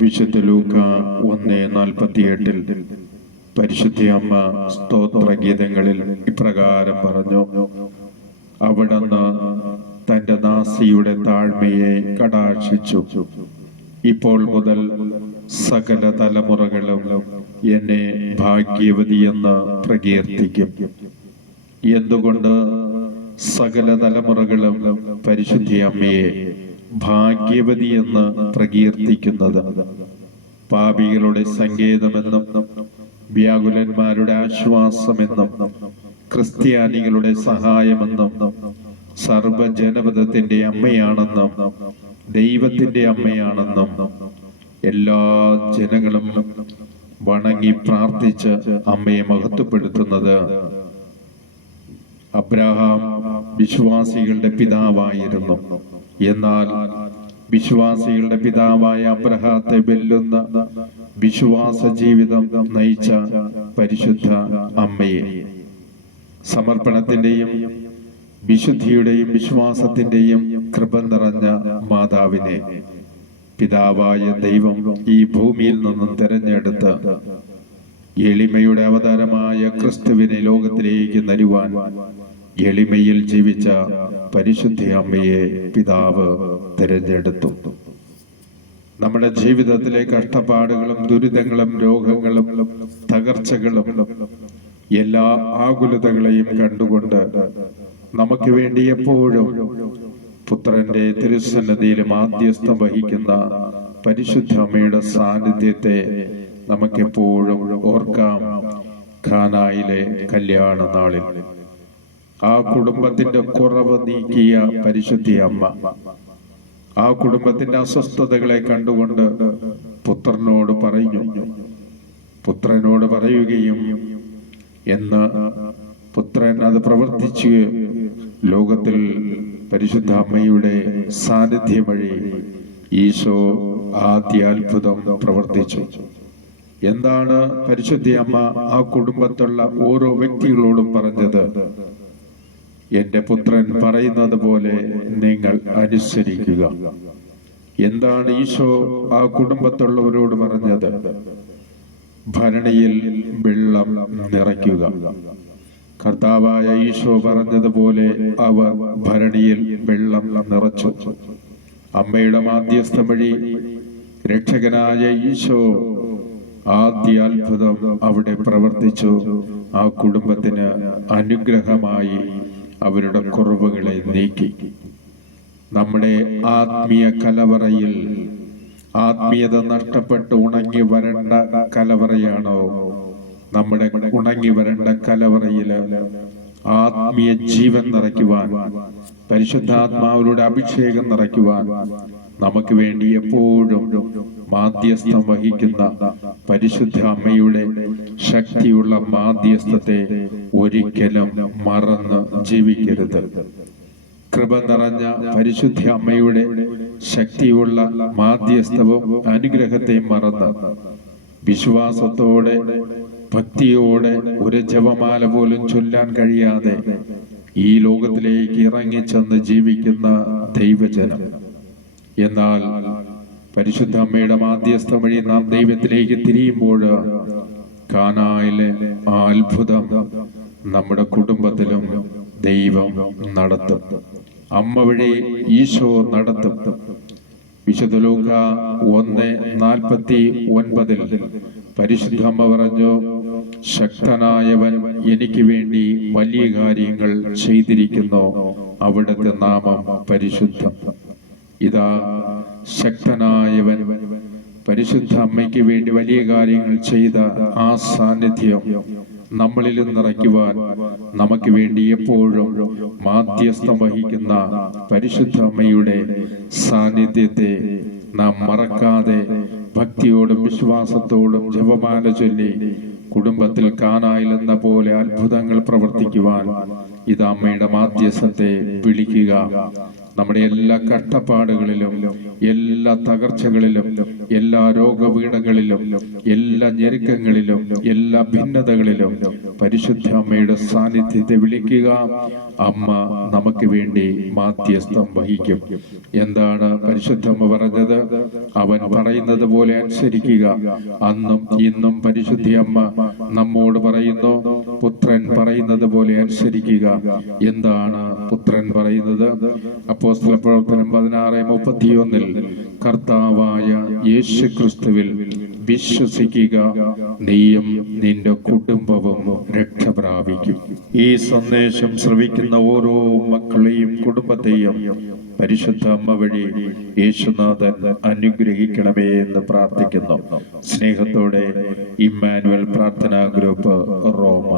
വിശുദ്ധ ലൂക്ക 1:48 പരിശുദ്ധ അമ്മ സ്തോത്രഗീതങ്ങളിൽ ഇപ്രകാരം പറഞ്ഞു: അവിടുന്ന് തന്റെ നാസിയുടെ താഴ്മയെ കടാക്ഷിച്ചു. ഇപ്പോൾ മുതൽ സകല തലമുറകളും എന്നെ ഭാഗ്യവതിയെന്ന് പ്രകീർത്തിക്കും. എന്തുകൊണ്ട് സകല തലമുറകളും പരിശുദ്ധ അമ്മയെ ഭാഗ്യവതി എന്ന് പ്രകീർത്തിക്കുന്നത്? പാപികളുടെ സങ്കേതമെന്നും വ്യാകുലന്മാരുടെ ആശ്വാസമെന്നും ക്രിസ്ത്യാനികളുടെ സഹായമെന്നും സർവജനപദത്തിന്റെ അമ്മയാണെന്നും ദൈവത്തിന്റെ അമ്മയാണെന്നും എല്ലാ ജനങ്ങളും വണങ്ങി പ്രാർത്ഥിച്ച് അമ്മയെ മഹത്വപ്പെടുത്തുന്നത് അബ്രഹാം വിശ്വാസികളുടെ പിതാവായിരുന്നു. എന്നാൽ വിശ്വാസികളുടെ പിതാവായ അബ്രഹാത്തെ വെല്ലുന്ന വിശ്വാസ ജീവിതം നയിച്ച പരിശുദ്ധ അമ്മയെ, സമർപ്പണത്തിന്റെയും വിശുദ്ധിയുടെയും വിശ്വാസത്തിന്റെയും കൃപ നിറഞ്ഞ മാതാവിനെ പിതാവായ ദൈവം ഈ ഭൂമിയിൽ നിന്നും തെരഞ്ഞെടുത്ത് എളിമയുടെ അവതാരമായ ക്രിസ്തുവിനെ ലോകത്തിലേക്ക് തരുവാൻ എളിമയിൽ ജീവിച്ച പരിശുദ്ധ അമ്മയെ പിതാവ് തിരഞ്ഞെടുത്തു. നമ്മുടെ ജീവിതത്തിലെ കഷ്ടപ്പാടുകളും ദുരിതങ്ങളും രോഗങ്ങളും തകർച്ചകളും എല്ലാ ആകുലതകളെയും കണ്ടുകൊണ്ട് നമുക്ക് വേണ്ടി എപ്പോഴും പുത്രന്റെ തിരുസന്നിധിയിൽ മാധ്യസ്ഥം വഹിക്കുന്ന പരിശുദ്ധ അമ്മയുടെ സാന്നിധ്യത്തെ നമുക്കെപ്പോഴും ഓർക്കാം. ഖാനായിലെ കല്യാണ നാളിൽ ആ കുടുംബത്തിന്റെ കുറവ് നീക്കിയ പരിശുദ്ധ അമ്മ ആ കുടുംബത്തിന്റെ അസ്വസ്ഥതകളെ കണ്ടുകൊണ്ട് പുത്രനോട് പറയുകയും എന്ന് പുത്രൻ അത് പ്രവർത്തിച്ച് ലോകത്തിൽ പരിശുദ്ധ അമ്മയുടെ സാന്നിധ്യം വഴി ഈശോ ആദ്യ അത്ഭുതം പ്രവർത്തിച്ചു. എന്താണ് പരിശുദ്ധ അമ്മ ആ കുടുംബത്തുള്ള ഓരോ വ്യക്തികളോടും പറഞ്ഞത്? എന്റെ പുത്രൻ പറയുന്നത് പോലെ നിങ്ങൾ അനുസരിക്കുക. എന്താണ് ഈശോ ആ കുടുംബത്തുള്ളവരോട് പറഞ്ഞത്? ഭരണിയിൽ വെള്ളം നിറയ്ക്കുക. കർത്താവായ ഈശോ പറഞ്ഞതുപോലെ അവർ ഭരണിയിൽ വെള്ളം നിറച്ചു. അമ്മയുടെ മാധ്യസ്ഥം വഴി രക്ഷകനായ ഈശോ ആദ്യ അത്ഭുതം അവിടെ പ്രവർത്തിച്ചു. ആ കുടുംബത്തിന് അനുഗ്രഹമായി അവരുടെ കുറവുകളെ നീക്കി. നമ്മുടെ ആത്മീയ കലവറയിൽ ആത്മീയത നഷ്ടപ്പെട്ട് ഉണങ്ങി വരേണ്ട കലവറയാണോ? നമ്മുടെ ഉണങ്ങി വരേണ്ട കലവറയില് ആത്മീയ ജീവൻ നിറയ്ക്കുവാൻ, പരിശുദ്ധാത്മാവിലൂടെ അഭിഷേകം നിറയ്ക്കുവാൻ നമുക്ക് വേണ്ടി എപ്പോഴും മാധ്യസ്ഥം വഹിക്കുന്ന പരിശുദ്ധ അമ്മയുടെ ശക്തിയുള്ള മാധ്യസ്ഥത്തെ ഒരിക്കലും മറന്ന് ജീവിക്കരുത്. കൃപ നിറഞ്ഞ പരിശുദ്ധ അമ്മയുടെ ശക്തിയുള്ള മാധ്യസ്ഥവും അനുഗ്രഹത്തെയും മറന്ന് വിശ്വാസത്തോടെ ഭക്തിയോടെ ഒരു ജപമാല പോലും ചൊല്ലാൻ കഴിയാതെ ഈ ലോകത്തിലേക്ക് ഇറങ്ങിച്ചെന്ന് ജീവിക്കുന്ന ദൈവജനം. എന്നാൽ പരിശുദ്ധ അമ്മയുടെ മാധ്യസ്ഥം വഴി നാം ദൈവത്തിലേക്ക് തിരിയുമ്പോൾ കാനായിലെ ആ അത്ഭുതം നമ്മുടെ കുടുംബത്തിലും ദൈവം നടത്തും. അമ്മ വഴി ഈശോ നടത്തും. വിശുദ്ധ ലൂക്ക 1:49 പരിശുദ്ധ അമ്മ പറഞ്ഞു: ശക്തനായവൻ എനിക്ക് വേണ്ടി വലിയ കാര്യങ്ങൾ ചെയ്തിരിക്കുന്നു, അവിടുത്തെ നാമം പരിശുദ്ധം. ഇതാ ശക്തനായവൻ പരിശുദ്ധ അമ്മയ്ക്ക് വേണ്ടി വലിയ കാര്യങ്ങൾ ചെയ്ത ആ സാന്നിധ്യം നമ്മളിൽ നിറയ്ക്കുവാൻ നമുക്ക് വേണ്ടി എപ്പോഴും മാധ്യസ്ഥം വഹിക്കുന്ന പരിശുദ്ധ അമ്മയുടെ സാന്നിധ്യത്തെ നാം മറക്കാതെ ഭക്തിയോടും വിശ്വാസത്തോടും ജപമാല ചൊല്ലി കുടുംബത്തിൽ കാനായിലെന്ന പോലെ അത്ഭുതങ്ങൾ പ്രവർത്തിക്കുവാൻ ഇത് അമ്മയുടെ മാധ്യസ്ഥത്തെ വിളിക്കുക. നമ്മുടെ എല്ലാ കഷ്ടപ്പാടുകളിലും, എല്ലാ തകർച്ചകളിലും, എല്ലാ രോഗപീഠകളിലും, എല്ലാ ഞെരുക്കങ്ങളിലും, എല്ലാ ഭിന്നതകളിലും പരിശുദ്ധ അമ്മയുടെ സാന്നിധ്യത്തെ വിളിക്കുക. അമ്മ നമുക്ക് വേണ്ടി മാധ്യസ്ഥം വഹിക്കും. എന്താണ് പരിശുദ്ധമ്മ പറഞ്ഞത്? അവൻ പറയുന്നത് പോലെ അനുസരിക്കുക. അന്നും ഇന്നും പരിശുദ്ധ അമ്മ നമ്മോട് പറയുന്നു, പുത്രൻ പറയുന്നത് പോലെ അനുസരിക്കുക. എന്താണ് പുത്രൻ പറയുന്നത്? അപ്പോസ്തല പ്രവർത്തനം 16:31 കർത്താവായ യേശു ക്രിസ്തുവിൽ വിശ്വസിക്കുക, നീയും നിന്റെ കുടുംബവും രക്ഷ പ്രാപിക്കും. ഈ സന്ദേശം ശ്രവിക്കുന്ന ഓരോ മക്കളെയും കുടുംബത്തെയും പരിശുദ്ധ അമ്മ വഴി യേശുനാഥൻ അനുഗ്രഹിക്കണമേ എന്ന് പ്രാർത്ഥിക്കുന്നു. സ്നേഹത്തോടെ ഇമ്മാനുവൽ പ്രാർത്ഥനാ ഗ്രൂപ്പ്, റോമ.